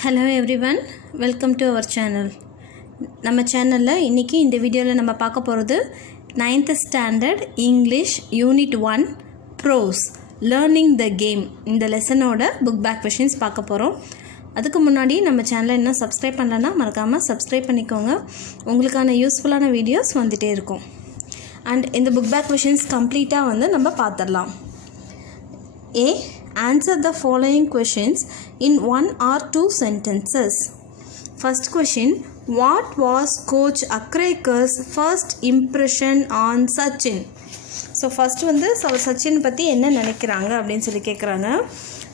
Hello everyone, welcome to our channel. நம்ம சேனலில் இன்றைக்கி இந்த வீடியோவில் நம்ம பார்க்க போகிறது 9th standard English unit 1 prose learning the game இந்த லெசனோட புக் பேக் கொஷின்ஸ் பார்க்க போகிறோம். அதுக்கு முன்னாடி நம்ம சேனலை இன்னும் சப்ஸ்கிரைப் பண்ணலன்னா மறக்காமல் சப்ஸ்கிரைப் பண்ணிக்கோங்க. உங்களுக்கான யூஸ்ஃபுல்லான வீடியோஸ் வந்துகிட்டே இருக்கும். அண்ட் இந்த புக் பேக் கொஷின்ஸ் கம்ப்ளீட்டாக வந்து நம்ம பார்த்துடலாம். Answer the following questions in 1 or 2 sentences. First question, what was Coach Akrakar's first impression on Sachin? So first வந்து சச்சின் பற்றி என்ன நினைக்கிறாங்க அப்படின்னு சொல்லி கேட்குறாங்க.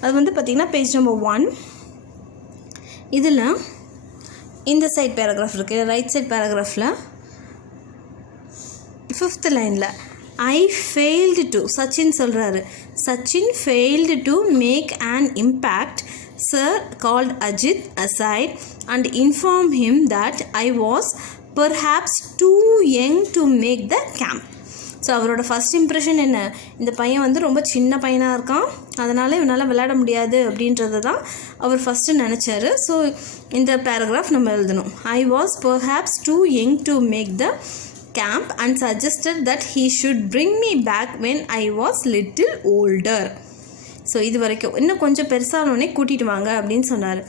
அது வந்து பார்த்திங்கன்னா பேஜ் நம்பர் 1. இதில் இந்த சைட் பேராகிராஃப் இருக்குது, ரைட் சைட் பேராகிராஃபில் 5th லைனில் I failed to, Sachin சொல்கிறாரு, Sachin failed to make an impact. Sir called Ajit aside and informed him that I was perhaps too young to make the camp. So அவரோட first impression என்ன, இந்த பையன் வந்து ரொம்ப சின்ன பையனாக இருக்கான், அதனால் இவனால் விளையாட முடியாது அப்படின்றத தான் அவர் ஃபஸ்ட்டு நினச்சாரு. ஸோ இந்த பேராகிராஃப் நம்ம எழுதணும். I was perhaps too young to make the camp and suggested that he should bring me back when I was little older. So இது வரைக்கும் இன்னும் கொஞ்சம் பெருசானோடனே கூட்டிகிட்டு வாங்க அப்படின்னு சொன்னார்.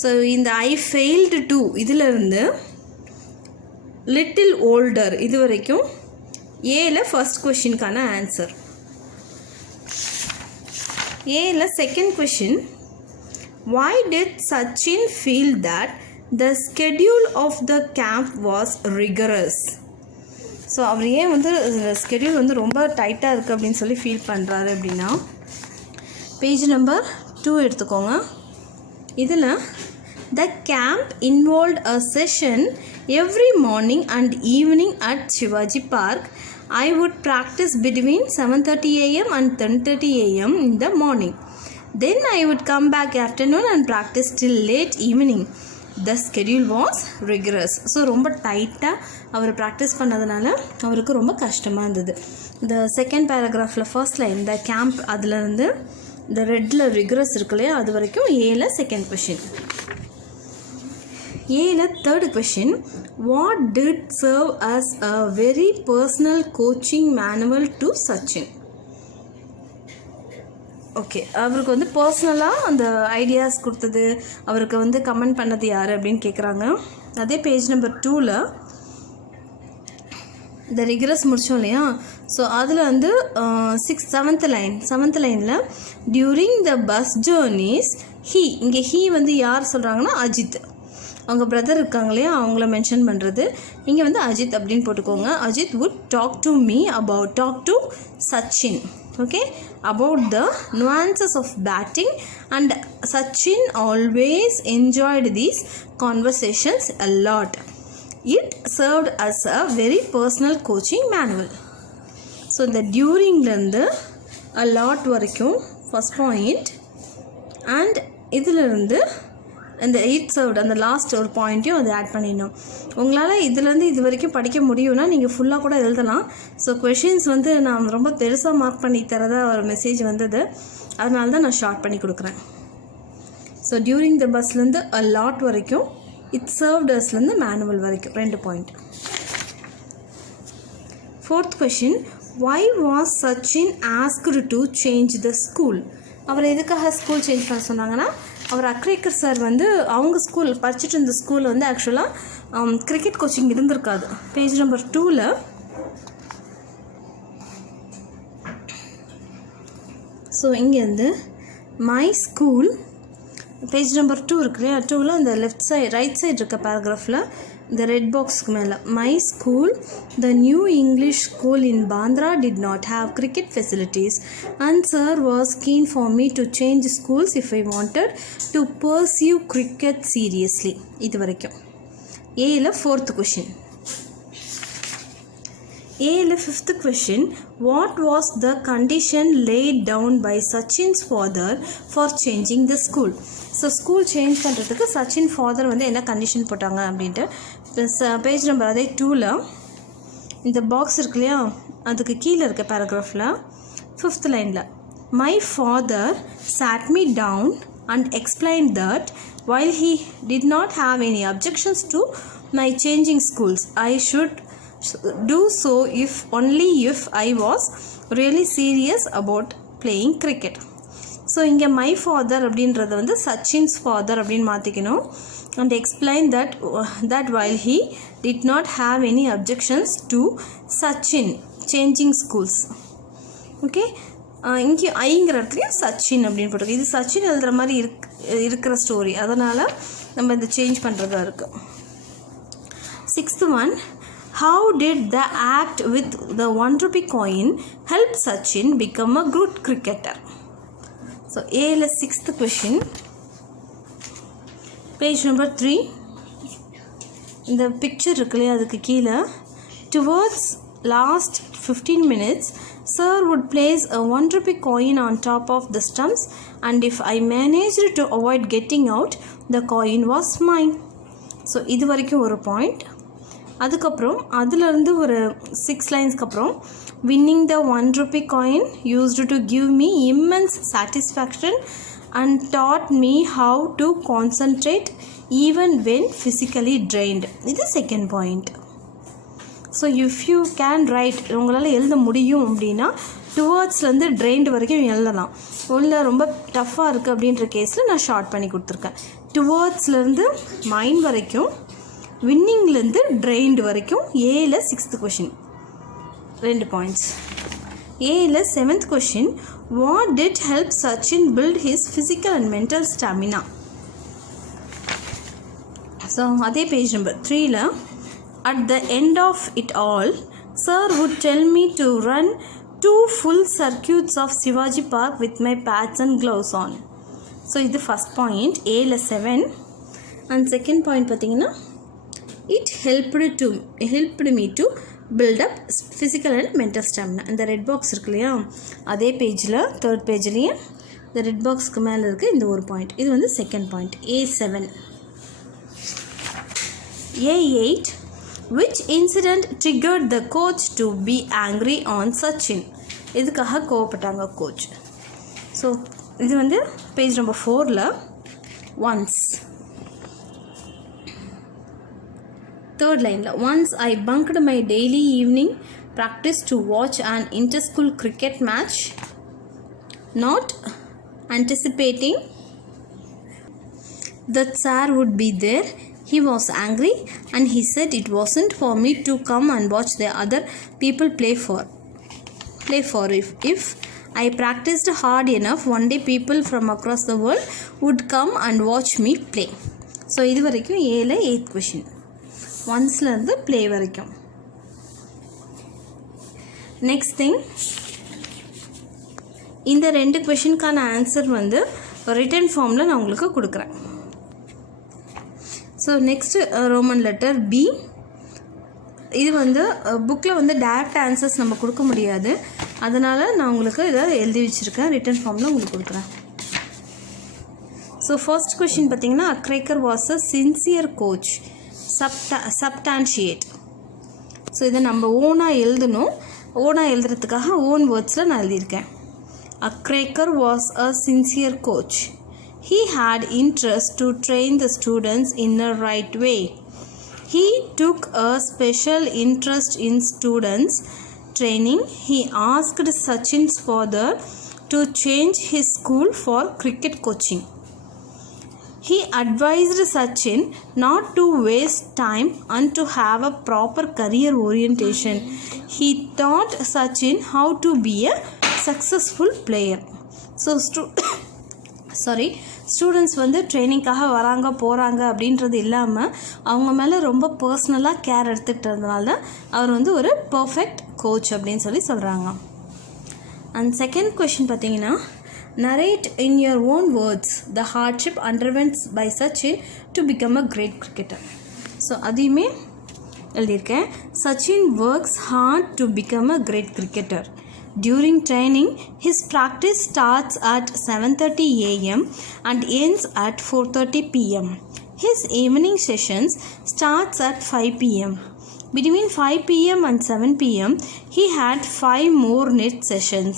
ஸோ இந்த I failed to இதிலிருந்து little older இது வரைக்கும் ஏல ஃபர்ஸ்ட் கொஷினுக்கான ஆன்சர். ஏல second question, why did Sachin feel that the schedule of the camp was rigorous? So அவர் ஏன் வந்து ஸ்கெடியூல் வந்து ரொம்ப டைட்டாக இருக்குது அப்படின்னு சொல்லி ஃபீல் பண்ணுறாரு அப்படின்னா, பேஜ் நம்பர் 2 எடுத்துக்கோங்க. இதில் the camp involved a session every morning and evening at Shivaji park. I would practise between 7:30 AM and 10:30 AM in the morning. Then I would come back afternoon and practice till late evening. The schedule was rigorous. So ரொம்ப டைட்டாக அவர் practice பண்ணதுனால அவருக்கு ரொம்ப கஷ்டமாக இருந்தது. இந்த second பேராகிராஃபில் first line the camp அதிலேருந்து இந்த ரெட்டில் ரிகரஸ் இருக்கு இல்லையா, அது வரைக்கும் ஏல செகண்ட் கொஷின். ஏல third question, what did serve as a very personal coaching manual to Sachin? Okay, அவருக்கு வந்து பர்சனலாக அந்த ஐடியாஸ் கொடுத்தது, அவருக்கு வந்து கமெண்ட் பண்ணது யார் அப்படின்னு கேட்குறாங்க. அதே பேஜ் நம்பர் 2ல் இந்த ரிகரஸ் முடித்தோம் இல்லையா, ஸோ அதில் வந்து 7th லைனில் டியூரிங் த பஸ் ஜேர்னிஸ் இங்கே ஹீ வந்து யார் சொல்கிறாங்கன்னா அஜித், அவங்க பிரதர் இருக்காங்க இல்லையா, அவங்கள மென்ஷன் பண்ணுறது. இங்கே வந்து அஜித் அப்படின்னு போட்டுக்கோங்க. Ajith would talk to Sachin, okay, about the nuances of batting, and Sachin always enjoyed these conversations a lot. It served as a very personal coaching manual. So the during lende a lot வரைக்கும் first point, and இதிலிருந்து அந்த it served அந்த last ஒரு பாயிண்ட்டையும் அதை add பண்ணிடணும். உங்களால் இதுலேருந்து இது வரைக்கும் படிக்க முடியும்னா நீங்கள் ஃபுல்லாக கூட எழுதலாம். ஸோ கொஷின்ஸ் வந்து நான் ரொம்ப பெருசாக மார்க் பண்ணி தரதா ஒரு மெசேஜ் வந்தது, அதனால தான் நான் ஷார்ட் பண்ணி கொடுக்குறேன். ஸோ டியூரிங் த பஸ்லேருந்து அ லாட் வரைக்கும், இட் சர்வ்டர்ஸ்லேருந்து மேனுவல் வரைக்கும் 2 point. Fourth question, why was Sachin asked to change the school? அவர் எதுக்காக ஸ்கூல் சேஞ்ச் பண்ண சொன்னாங்கன்னா, அவர் அக்ரேக்கர் சார் வந்து அவங்க ஸ்கூல் படிச்சுட்டு இருந்த ஸ்கூலில் வந்து ஆக்சுவலாக கிரிக்கெட் கோச்சிங் இருந்திருக்காது. பேஜ் நம்பர் 2ல் ஸோ இங்கேருந்து மை ஸ்கூல் பேஜ் நம்பர் 2 இருக்கு இல்லையா, 2ல் இந்த ரைட் சைடு இருக்க பேராகிராஃபில் இந்த ரெட் பாக்ஸ்க்கு மேலே my school the new English school in Bandra did not have cricket facilities and sir was keen for me to change schools if I wanted to pursue cricket seriously. இது வரைக்கும் ஏல 4th question. ஏல 5th question, what was the condition laid down by Sachin's father for changing the school? So school change பண்ணுறதுக்கு Sachin father வந்து என்ன condition போட்டாங்க அப்படின்ட்டு page number அதே 2ல் இந்த பாக்ஸ் இருக்கு இல்லையா, அதுக்கு கீழே இருக்க பேராகிராஃபில் 5th லைனில் my father sat me down and explained that while he did not have any objections to my changing schools, I should do so only if I was really serious about playing cricket. So இங்கே my father அப்படின்றத வந்து Sachin's father அப்படின்னு மாற்றிக்கணும். and explain that while he did not have any objections to Sachin changing schools. Okay, இங்கே ஐங்கிற இடத்துலையும் சச்சின் அப்படின்னு போட்டிருக்கு. இது சச்சின் எழுதுகிற மாதிரி இருக்கிற ஸ்டோரி, அதனால் நம்ம இதை சேஞ்ச் பண்ணுறதா இருக்குது. 6th one, how did the act with the 1 rupee coin help Sachin become a good cricketer? So A 6th question, page number 3. இந்த picture இருக்குல்லையா, அதுக்கு கீழே towards last 15 minutes sir would place a 1 rupee coin on top of the stumps and if I managed to avoid getting out the coin was mine. So இது வரைக்கும் ஒரு point. அதுக்கப்புறம் அதிலிருந்து ஒரு 6 லைன்ஸ்க்கு அப்புறம் winning the 1 rupee coin used to give me immense satisfaction and taught me how to concentrate even when physically drained. இது second point. So if you can write, உங்களால் எழுத முடியும் அப்படின்னா டுவர்ட்ஸ்லேருந்து ட்ரெயின்டு வரைக்கும் எழுதலாம். உள்ள ரொம்ப டஃப்பாக இருக்குது அப்படின்ற கேஸில் நான் ஷார்ட் பண்ணி கொடுத்துருக்கேன். டுவர்ட்ஸ்லேருந்து மைண்ட் வரைக்கும், வின்னிங்லேருந்து ட்ரெயின்டு வரைக்கும். ஏல 6th கொஷின் 2 பாயிண்ட்ஸ். ஏல 7th question, what did help Sachin build his physical and mental stamina? So அதே பேஜ் நம்பர் 3ல at the end of it all sir would tell me to run 2 full circuits of Shivaji Park with my pads and gloves on. So இது first point ஏல 7. And second point பார்த்தீங்கன்னா it helped me to build up physical and mental stamina. இந்த red box இருக்கு இல்லையா, அதே பேஜில் 3rd பேஜ்லேயே இந்த red பாக்ஸ்க்கு மேலே இருக்குது இந்த ஒரு பாயிண்ட். இது வந்து second point. A7. A8, which incident triggered the coach to be angry on Sachin? இதுக்காக கோவப்பட்டாங்க கோச். ஸோ இது வந்து பேஜ் நம்பர் 4ல் ஒன்ஸ் 3rd லைனில் once I bunked my daily evening practice to watch an inter-school cricket match, not anticipating that sir would be there. He was angry and he said it wasn't for me to come and watch the other people play for. If I practiced hard enough, one day people from across the world would come and watch me play. So இது வரைக்கும் ஏல 8th question, ஒன்ஸ்லேருந்து play வரைக்கும். Next thing, இந்த 2 கொஷினுக்கான answer வந்து return ஃபார்மில் நான் உங்களுக்கு கொடுக்குறேன். So next Roman letter B. இது வந்து புக்கில் வந்து டேரக்ட் ஆன்சர்ஸ் நம்ம கொடுக்க முடியாது, அதனால் நான் உங்களுக்கு இதை எழுதி வச்சுருக்கேன், ரிட்டன் ஃபார்மில் உங்களுக்கு கொடுக்குறேன். ஸோ ஃபர்ஸ்ட் கொஷின் பார்த்தீங்கன்னா, Achrekar was a sincere coach, substantiate. So இதை நம்ம ஓனாக எழுதணும். ஓனாக எழுதுறதுக்காக ஓன் வேர்ட்ஸில் நான் எழுதியிருக்கேன். Achrekar was a sincere coach. He had interest to train the students in the right way. He took a special interest in students' training. He asked Sachin's father to change his school for cricket coaching. He advised Sachin not to waste time and to have a proper career orientation. He taught Sachin how to be a successful player. So students வந்து ட்ரைனிங்காக வராங்க போகிறாங்க அப்படின்றது இல்லாமல் அவங்க மேலே ரொம்ப பர்சனலாக care எடுத்துகிட்டதுனால தான் அவர் வந்து ஒரு பர்ஃபெக்ட் கோச் அப்படின்னு சொல்கிறாங்க. அண்ட் செகண்ட் கொஷின் பார்த்தீங்கன்னா, narrate in your own words the hardship underwent by Sachin to become a great cricketer. So அதையுமே எழுதியிருக்கேன். Sachin works hard to become a great cricketer. During training, his practice starts at 7:30 a.m. and ends at 4:30 p.m. His evening sessions starts at 5 p.m. Between 5 p.m. and 7 p.m., he had 5 more net sessions.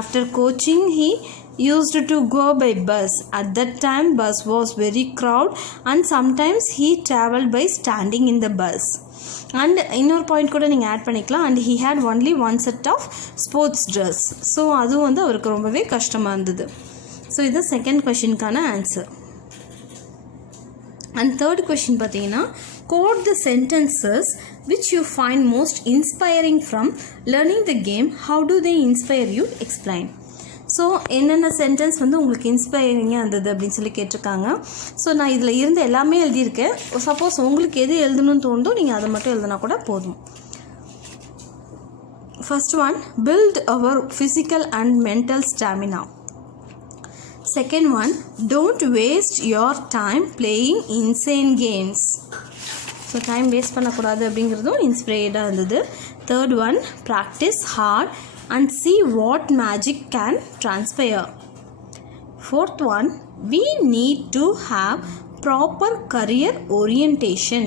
After coaching, he used to go by bus. At that time bus was very crowded and sometimes he traveled by standing in the bus. And இன்னொரு point கூட நீங்கள் add பண்ணிக்கலாம். And he had only one set of sports dress. So அதுவும் வந்து அவருக்கு ரொம்பவே கஷ்டமாக இருந்தது. ஸோ இது செகண்ட் கொஷினுக்கான ஆன்சர். அண்ட் தேர்ட் கொஷின் பார்த்தீங்கன்னா, quote the sentences which you find most inspiring from learning the game. How do they inspire you? Explain. So என்னென்ன சென்டென்ஸ் வந்து உங்களுக்கு இன்ஸ்பைரிங்காக இருந்தது அப்படின்னு சொல்லி கேட்டிருக்காங்க. ஸோ நான் இதில் இருந்து எல்லாமே எழுதியிருக்கேன். சப்போஸ் உங்களுக்கு எது எழுதணும்னு தோணுதோ நீங்கள் அதை மட்டும் எழுதினா கூட போதும். First one, build our physical and mental stamina. Second one, don't waste your time playing insane games. So time waste பண்ணக்கூடாது அப்படிங்கிறதும் இன்ஸ்பைர்டாக இருந்தது. Third one, practise hard and see what magic can transpire. Fourth one, we need to have proper career orientation.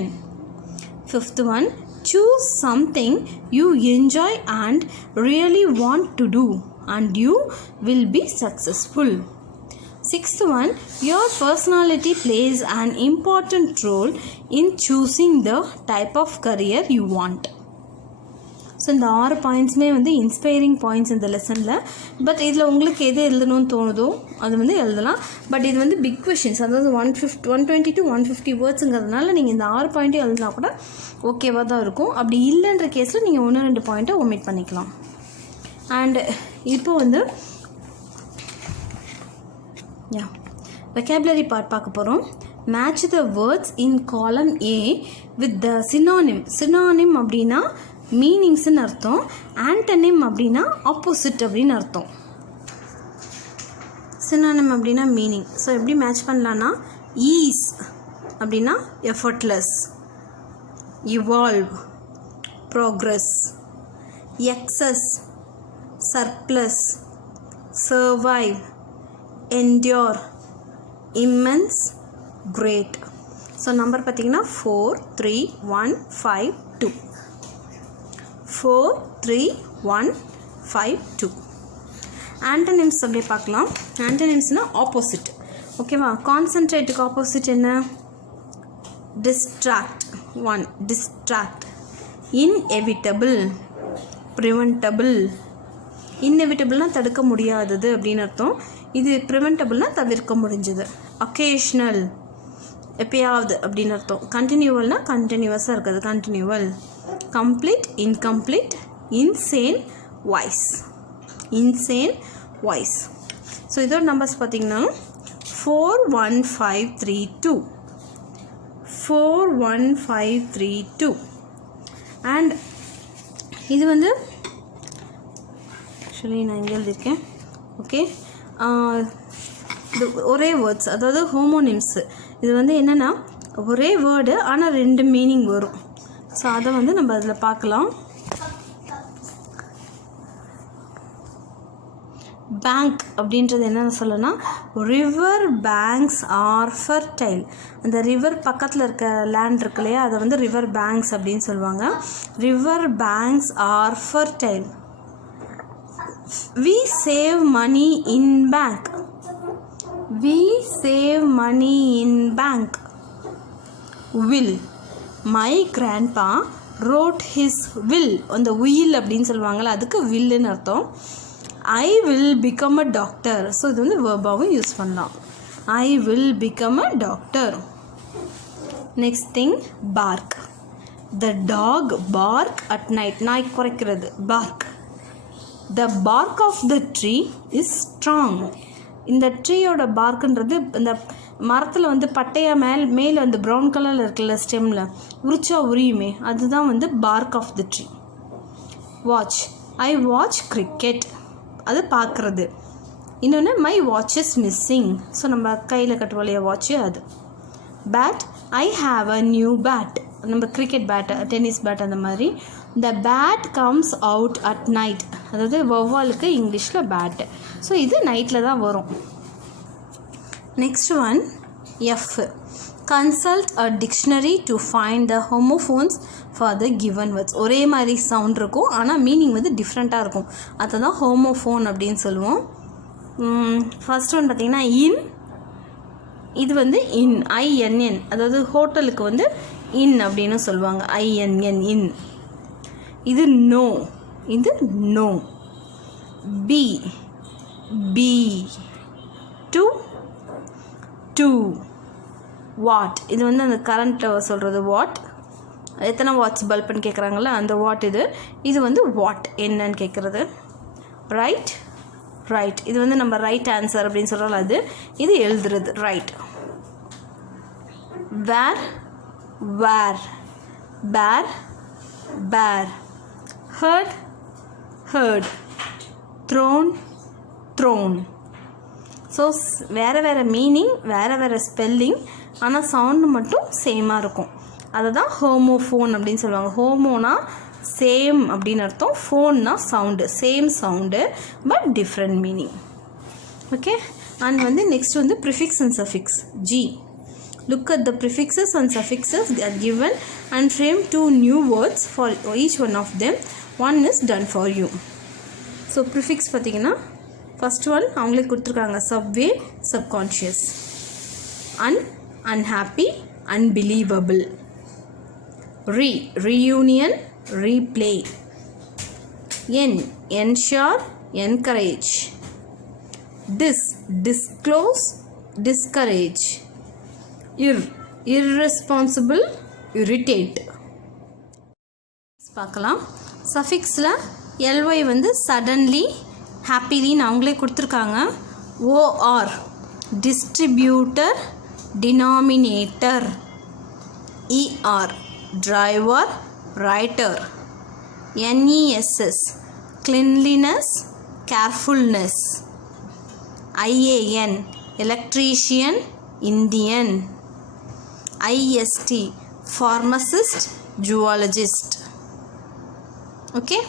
Fifth one, choose something you enjoy and really want to do and you will be successful. Sixth one, your personality plays an important role in choosing the type of career you want. So இந்த 6 பாயிண்ட்ஸுமே வந்து inspiring points இந்த லெசனில். But இதில் உங்களுக்கு எது எழுதணும்னு தோணுதோ அது வந்து எழுதலாம். பட் இது வந்து பிக் கொஷின்ஸ், அதாவது 120 to 150 வேர்ட்ஸுங்கிறதுனால நீங்கள் இந்த 6 பாயிண்ட்டும் எழுதினா கூட ஓகேவாக தான் இருக்கும். அப்படி இல்லைன்ற கேஸில் நீங்கள் 1-2 பாயிண்ட்டை ஒமிட் பண்ணிக்கலாம். அண்ட் இப்போ வந்து vocabulary பார்ட் பார்க்க போகிறோம். மேட்ச் த வேர்ட்ஸ் இன் காலம் A with the synonym. Synonym அப்படின்னா மீனிங்ஸ்ன்னு அர்த்தம். ஆண்டனிம் அப்படின்னா ஆப்போசிட் அப்படின்னு அர்த்தம். சினானிம் அப்படின்னா மீனிங். ஸோ எப்படி மேட்ச் பண்ணலான்னா, ஈஸ் அப்படின்னா effortless, evolve progress, excess surplus, survive, endure, immense, great. So number பார்த்தீங்கன்னா 4 3 1 5 2. 4 3 1 5 2. ஆண்டனிம்ஸ் அப்படியே பார்க்கலாம். ஆண்டனிம்ஸ்னால் ஆப்போசிட். ஓகேவா? கான்சன்ட்ரேட்டுக்கு ஆப்போசிட் என்ன? டிஸ்ட்ராக்ட். 1 டிஸ்ட்ராக்ட். Inevitable, preventable. இன்எவிட்டபிள்னால் தடுக்க முடியாதது அப்படின்னு அர்த்தம். இது ப்ரிவென்டபிள்னால் தவிர்க்க முடிஞ்சது. அக்கேஷ்னல், எப்பயாவது அப்படின்னு அர்த்தம். கண்டினியூவல்னால் கண்டினியூவஸாக இருக்குது, continual. Complete, incomplete. Insane, voice. Insane, voice. So இதோட நம்பர்ஸ் பார்த்திங்கன்னா 4 1 5 3 2. 4 1 5 3 2. அண்ட் இது வந்து ஆக்சுவலி நான் இங்கே எழுதியிருக்கேன். ஓகே, இது ஒரே வேர்ட்ஸ், அதாவது ஹோமோனிம்ஸு. இது வந்து என்னென்னா ஒரே வேர்டு ஆனால் 2 மீனிங் வரும். ஸோ அதை வந்து நம்ம அதில் பார்க்கலாம். பேங்க் அப்படின்றது என்னென்னு சொல்லணும்னா, ரிவர் பேங்க்ஸ் ஆர் ஃபர்டைல். அந்த ரிவர் பக்கத்தில் இருக்க லேண்ட் இருக்கு இல்லையா, அதை வந்து ரிவர் பேங்க்ஸ் அப்படின்னு சொல்லுவாங்க. River banks R fertile. We save money in bank. We save money in bank. Will. My grandpa wrote his will. அந்த will அப்படின்னு சொல்லுவாங்கள்ல, அதுக்கு willன்னு அர்த்தம். I will become a doctor. So இது வந்து verb-ஆவும் யூஸ் பண்ணலாம். I will become a doctor. Next thing, bark. The dog bark at night. நாய் குறைக்கிறது, bark. The bark of the tree is strong. இந்த ட்ரீயோட பார்க்குன்றது இந்த மரத்தில் வந்து பட்டையாக மேலே வந்து ப்ரௌன் கலரில் இருக்குல்ல ஸ்டெம்மில் உரிச்சா உரியுமே, அதுதான் வந்து bark of the tree. Watch. I watch cricket, அது பார்க்குறது. இன்னொன்று my watch is missing. So நம்ம கையில் கட்டுவோம் இல்லையா வாட்ச்சு, அது. Bat. I have a new bat. நம்ம கிரிக்கெட் பேட்டு, டென்னிஸ் பேட் அந்த மாதிரி. The bat comes out at night. அதாவது வௌவாலுக்கு இங்கிலீஷில் பேட்டு. ஸோ இது நைட்டில் தான் வரும். Next one, F. Consult a dictionary to find the homophones for the given words. ஒரே மாதிரி சவுண்ட் இருக்கும் ஆனால் மீனிங் வந்து டிஃப்ரெண்ட்டாக இருக்கும். அதை தான் ஹோமோஃபோன் அப்படின்னு சொல்லுவோம். ஃபர்ஸ்ட் ஒன் பார்த்திங்கன்னா இன், இது வந்து இன், INN, அதாவது ஹோட்டலுக்கு வந்து இன் அப்படின்னு சொல்லுவாங்க, INN இன். இது நோ, இது know. Be, bee. Two. What, இது வந்து அந்த கரண்ட்டை சொல்கிறது வாட், எத்தனை வாட்ஸ் பல்புன்னு கேட்குறாங்கல்ல அந்த வாட். இது வந்து வாட் என்னன்னு கேட்குறது. ரைட், இது வந்து நம்ம ரைட் ஆன்சர் அப்படின்னு சொல்கிறோம், அது இது எழுதுறது right. Where, pair. Hurt, throne. So வேறு மீனிங், வேறு ஸ்பெல்லிங், ஆனால் சவுண்டு மட்டும் சேமாக இருக்கும். அதை தான் ஹோமோஃபோன் அப்படின்னு சொல்லுவாங்க. ஹோமோனா சேம் அப்படின்னு அர்த்தம், ஃபோன்னா sound, same sound but different meaning. Okay. And வந்து நெக்ஸ்ட் வந்து prefix and suffix. G, look at the prefixes and suffixes that are given and frame 2 new words for each one of them. One is done for you. So prefix பார்த்தீங்கன்னா first one அவங்களே கொடுத்துருக்காங்க, subway, subconscious. Unhappy, unbelievable. Reunion, replay. Ensure, encourage. Disclose, discourage. Irresponsible, irritate. பார்க்கலாம். சஃபிக்ஸில் ly வந்து suddenly, happily அவங்களே கொடுத்துருக்காங்க. OR, distributor, denominator. ER, driver, writer. NESS, cleanliness, carefulness. IAN, electrician, Indian. IST, pharmacist, zoologist. Okay.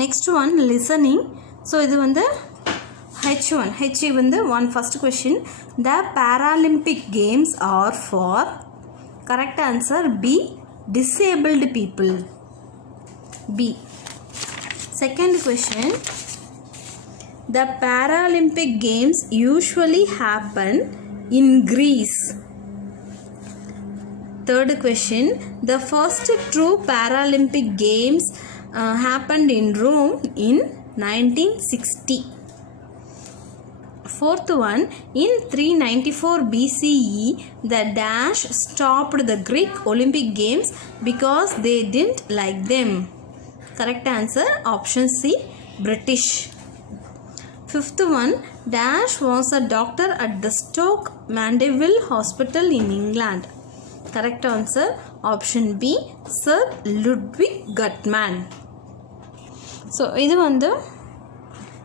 Next one, listening. So இது வந்து H1. H வந்து first question. The Paralympic Games are for, correct answer B, disabled people. B. Second question. The Paralympic Games usually happen in Greece. Third question. The first true Paralympic Games happened in Rome in 1960. Fourth one. In 394 BCE, the dash stopped the Greek Olympic Games because they didn't like them. Correct answer option C, British. Fifth one. Dash was a doctor at the Stoke Mandeville Hospital in England. Correct answer option B, Sir Ludwig Guttmann. So இது வந்து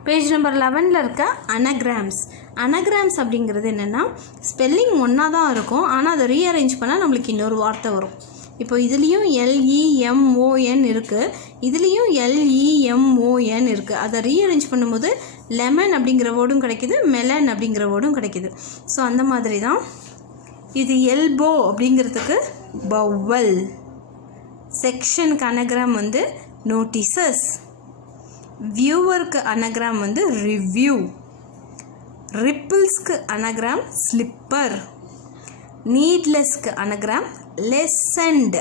page number 11 இருக்க அனகிராம்ஸ். அனகிராம்ஸ் அப்படிங்கிறது என்னென்னா spelling ஒன்றா தான் இருக்கும், ஆனால் அதை ரீஅரேஞ்ச் பண்ணால் நம்மளுக்கு இன்னொரு வார்த்தை வரும். இப்போ இதுலேயும் LEMON இருக்குது, இதுலேயும் LEMON இருக்குது. அதை ரீஅரேஞ்ச் பண்ணும்போது லெமன் அப்படிங்கிற வேர்டும் கிடைக்கிது, மெலன் அப்படிங்கிற வேர்டும் கிடைக்கிது. ஸோ அந்த மாதிரி தான் இது. எல்போ அப்படிங்கிறதுக்கு பவல். செக்ஷனுக்கு அனகிராம் வந்து நோட்டீசஸ். வியூவருக்கு அனகிராம் வந்து ரிவ்யூ. ரிப்பிள்ஸ்க்கு அனகிராம் ஸ்லிப்பர். நீட்லெஸ்க்கு அனகிராம் லெசன்ட்.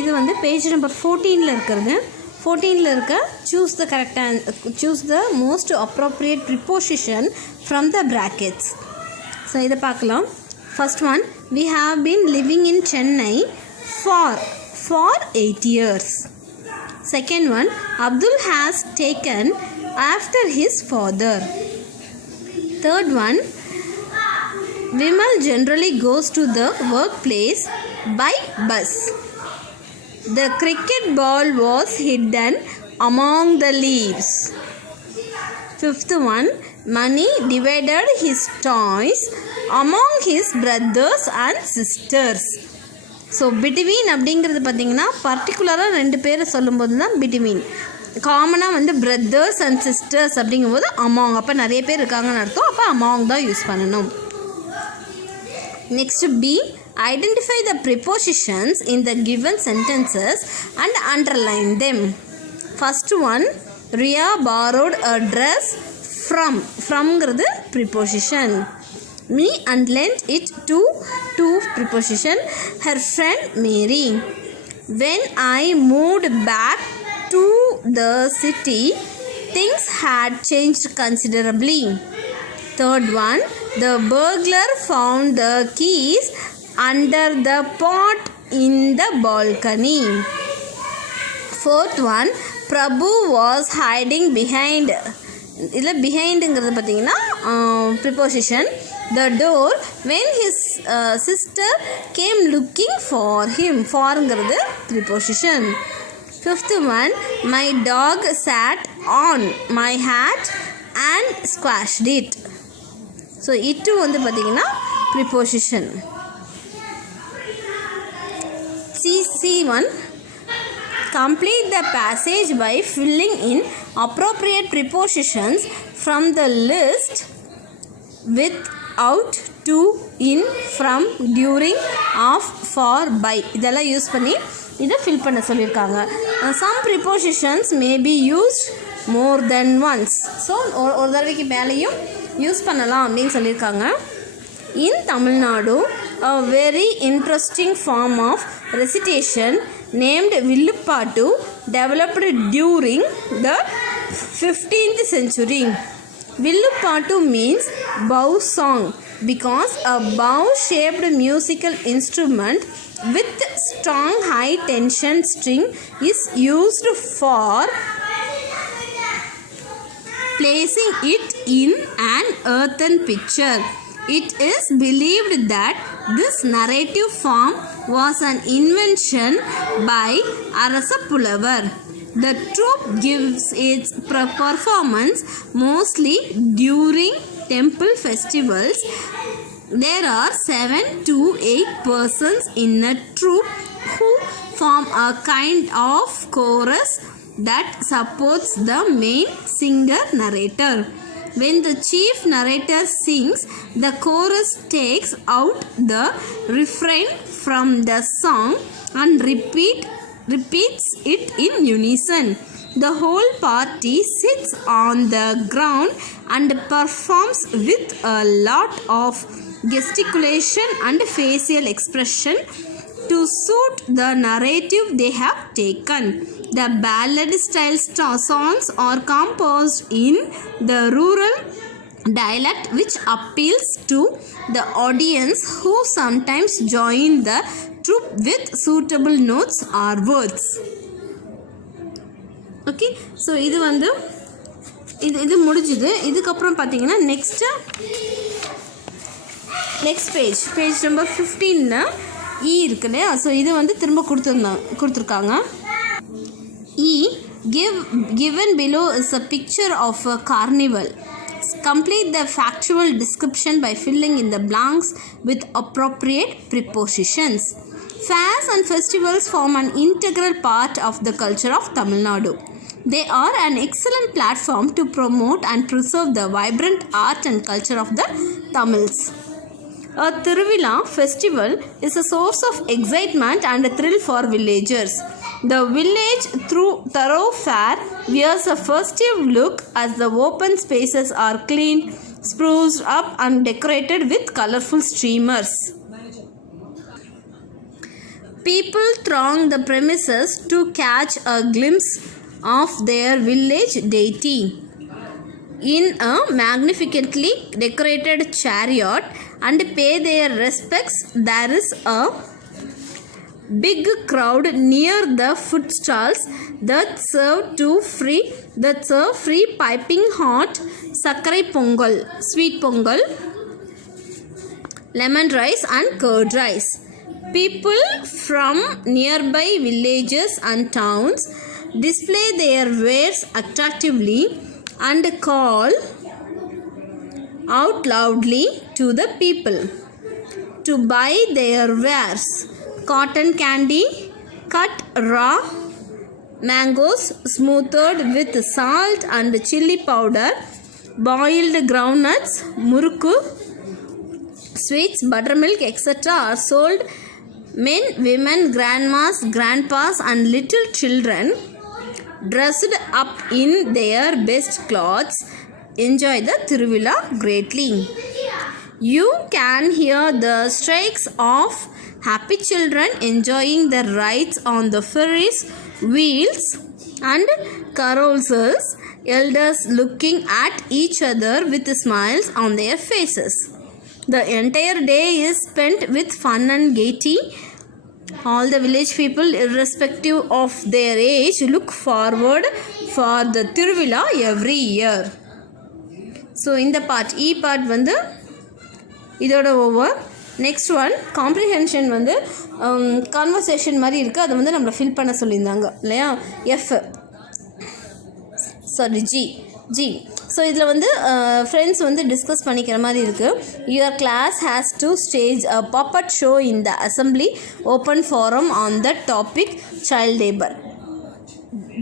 இது வந்து பேஜ் நம்பர் 14 இருக்கிறது. 14 இருக்க choose the most appropriate preposition from the brackets. So இதை பார்க்கலாம். First one. We have been living in Chennai for 8 years. Second one. Abdul has taken after his father. Third one. Vimal generally goes to the workplace by bus. The cricket ball was hidden among the leaves. Fifth one. Mani divided his toys among his brothers and sisters. So between அப்படிங்கிறது பார்த்திங்கன்னா பர்டிகுலராக 2 பேரை சொல்லும்போது தான் between. காமனாக வந்து brothers and sisters அப்படிங்கும்போது among, அப்போ நிறைய பேர் இருக்காங்கன்னு அர்த்தம், அப்போ அமாங் தான் யூஸ் பண்ணணும். Next B. Identify the prepositions in the given sentences and underline them. First one, Ria borrowed a dress fromங்கிறது preposition. Me and lent it to preposition. Her friend Mary. When I moved back to the city, things had changed considerably. Third one, the burglar found the keys under the pot in the balcony. Fourth one, Prabhu was hiding behind. இதில் பிஹைண்டுங்கிறது பார்த்தீங்கன்னா preposition the door when his sister came looking for him ஃபாருங்கிறது preposition. Fifth one, my dog sat on my hat and squashed it. So it வந்து பார்த்தீங்கன்னா preposition. C1, complete the passage by filling in appropriate prepositions from the list without, to, in, from, during, of, for, by. இதெல்லாம் use பண்ணி இதை fill பண்ண சொல்லியிருக்காங்க. Some prepositions may be used more than once. So ஒரு தடவைக்கு மேலேயும் use பண்ணலாம் அப்படின்னு சொல்லியிருக்காங்க. In Tamil Nadu, a very interesting form of recitation named Villupattu developed during the 15th century. Villupattu means bow song because a bow-shaped musical instrument with strong high tension string is used for placing it in an earthen pitcher. It is believed that this narrative form was an invention by Arasa Pulavar. The troupe gives its performance mostly during temple festivals. There are 7 to 8 persons in a troupe who form a kind of chorus that supports the main singer narrator. When the chief narrator sings, the chorus takes out the refrain from the song and repeats it in unison. The whole party sits on the ground and performs with a lot of gesticulation and facial expression to suit the narrative they have taken. The ballad style songs are composed in the rural dialect which appeals to the audience, who sometimes join the troupe with suitable notes or words. Okay, so இது வந்து இது முடிஞ்சுது. இதுக்கப்புறம் பார்த்தீங்கன்னா next page number 15 இருக்கு இல்லையா. So இது வந்து திரும்ப கொடுத்துருக்காங்க. Given below is a picture of a carnival. Complete the factual description by filling in the blanks with appropriate prepositions. Fairs and festivals form an integral part of the culture of Tamil Nadu. They are an excellent platform to promote and preserve the vibrant art and culture of the Tamils. A Tiruvila festival is a source of excitement and a thrill for villagers. The village thoroughfare wears a festive look as the open spaces are cleaned, spruced up and decorated with colorful streamers. People throng the premises to catch a glimpse of their village deity in a magnificently decorated chariot and pay their respects. There is a big crowd near the food stalls that serve free piping hot sakrai pongal, sweet pongal, lemon rice and curd rice. People from nearby villages and towns display their wares attractively and call out loudly to the people to buy their wares. Cotton candy, cut raw mangoes smoothed with salt and chili powder, boiled groundnuts, murukku, sweets, buttermilk, etc. are sold. Men, women, grandmas, grandpas and little children dressed up in their best clothes, enjoy the Tiruvilla greatly. You can hear the shrieks of happy children enjoying the rides on the Ferris wheels and carousels, elders looking at each other with smiles on their faces. The entire day is spent with fun and gaiety. All the village people, irrespective of their age, look forward for the Tiruvilla every year. So இந்த part E part வந்து இதோட over. Next one comprehension வந்து conversation மாதிரி இருக்குது, அதை வந்து நம்மளை fill பண்ண சொல்லியிருந்தாங்க இல்லையா. ஜி ஸோ இதில் வந்து ஃப்ரெண்ட்ஸ் வந்து டிஸ்கஸ் பண்ணிக்கிற மாதிரி இருக்குது. Your class has to stage a puppet show in the assembly open forum on the topic child labour.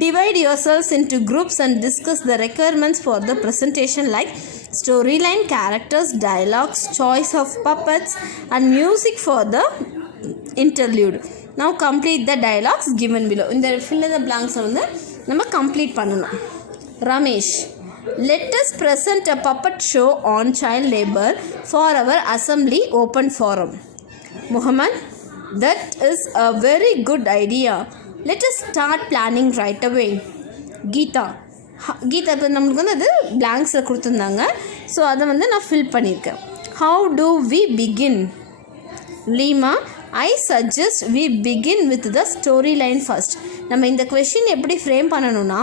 Divide yourselves into groups and discuss the requirements for the presentation like storyline, characters, dialogues, choice of puppets and music for the interlude. Now complete the dialogues given below. In the fill in the blanks வந்து நம்ம complete பண்ணணும். Ramesh, let us present a puppet show on child labor for our assembly open forum. Muhammad, that is a very good idea. Let us start planning right away. Geetha இப்போ நம்மளுக்கு வந்து அது பிளாங்க்ஸில் கொடுத்துருந்தாங்க, so அதை வந்து நான் ஃபில் பண்ணியிருக்கேன். How do we begin? Lima, I suggest we begin with the storyline first. நம்ம இந்த கொஷின் எப்படி ஃப்ரேம் பண்ணணும்னா,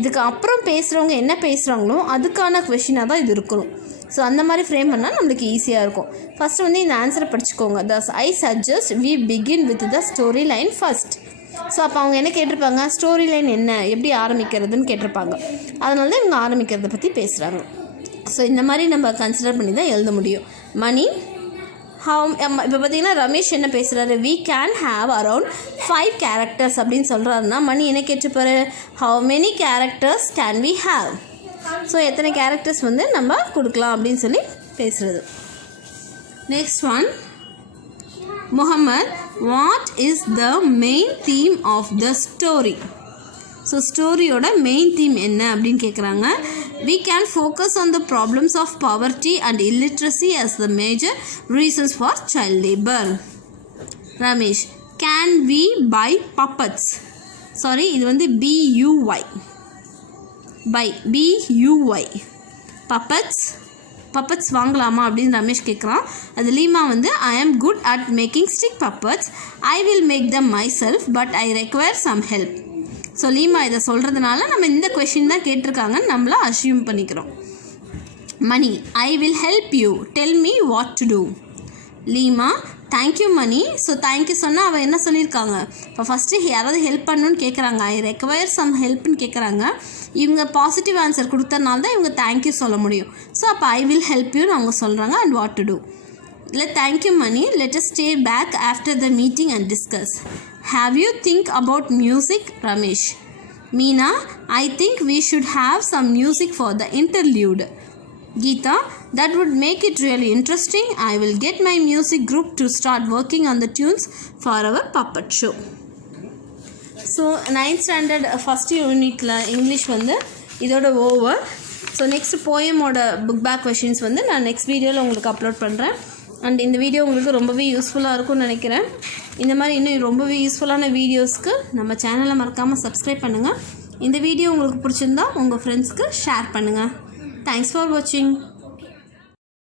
இதுக்கு அப்புறம் பேசுகிறவங்க என்ன பேசுகிறாங்களோ அதுக்கான கொஷினாக தான் இது இருக்கணும். ஸோ அந்த மாதிரி ஃப்ரேம் பண்ணால் நம்மளுக்கு ஈஸியாக இருக்கும். ஃபஸ்ட்டு வந்து இந்த ஆன்சரை படிச்சுக்கோங்க. I suggest we begin with the storyline first. So அப்போ அவங்க என்ன கேட்டிருப்பாங்க, ஸ்டோரி லைன் என்ன, எப்படி ஆரம்பிக்கிறதுன்னு கேட்டிருப்பாங்க. அதனால தான் இவங்க ஆரம்பிக்கிறத பற்றி பேசுகிறாங்க. ஸோ இந்த மாதிரி நம்ம கன்சிடர் பண்ணி தான் எழுத முடியும். மணி, இப்போ பார்த்தீங்கன்னா ரமேஷ் என்ன பேசுகிறாரு, we can have around 5 characters அப்படின்னு சொல்கிறாருன்னா மணி என்ன கேட்டுப்பாரு, how many characters can we have? ஸோ எத்தனை கேரக்டர்ஸ் வந்து நம்ம கொடுக்கலாம் அப்படின்னு சொல்லி பேசுகிறது. நெக்ஸ்ட் ஒன், Muhammad, what is the main theme of the story? ஸோ ஸ்டோரியோட மெயின் தீம் என்ன அப்படின்னு கேட்குறாங்க. We can focus on the problems of poverty and illiteracy as the major reasons for child labor. Ramesh, can we buy puppets? Sorry, இது வந்து BUY puppets வாங்கலாமா அப்படின்னு ரமேஷ் கேட்குறான். அது லீமா வந்து I am good at making stick puppets. I will make them myself but I require some help. So Lima இதை சொல்கிறதுனால நம்ம இந்த கொஷின் தான் கேட்டிருக்காங்கன்னு நம்மள அஷ்யூம் பண்ணிக்கிறோம். Mani, I will help you. Tell me what to do. Leema, thank you Mani. So thank you சொன்னால் அவள் என்ன சொல்லியிருக்காங்க, இப்போ ஃபஸ்ட்டு யாராவது ஹெல்ப் பண்ணணுன்னு கேட்குறாங்க, ஐ ரெக்வயர் சம் ஹெல்ப்னு கேட்குறாங்க. இவங்க பாசிட்டிவ் ஆன்சர் கொடுத்தனால தான் இவங்க தேங்க்யூ சொல்ல முடியும். ஸோ அப்போ ஐ வில் ஹெல்ப் யூன்னு அவங்க சொல்கிறாங்க. அண்ட் வாட் டு டூ, இல்லை thank you Mani, let us stay back after the meeting and discuss. Have you think about music? Ramesh. Meena, I think we should have some music for the interlude. Geeta, that would make it really interesting. I will get my music group to start working on the tunes for our puppet show. So 9th standard first unitல English வந்து இதோட over. So next போயமோட book back questions வந்து நான் next வீடியோவில் உங்களுக்கு upload பண்ணுறேன். And இந்த வீடியோ உங்களுக்கு ரொம்பவே யூஸ்ஃபுல்லாக இருக்கும்னு நினைக்கிறேன். இந்த மாதிரி இன்னும் ரொம்பவே யூஸ்ஃபுல்லான வீடியோஸ்க்கு நம்ம சேனலை மறக்காமல் சப்ஸ்கிரைப் பண்ணுங்கள். இந்த வீடியோ உங்களுக்கு பிடிச்சிருந்தா உங்கள் ஃப்ரெண்ட்ஸ்க்கு ஷேர் பண்ணுங்கள். Thanks for watching.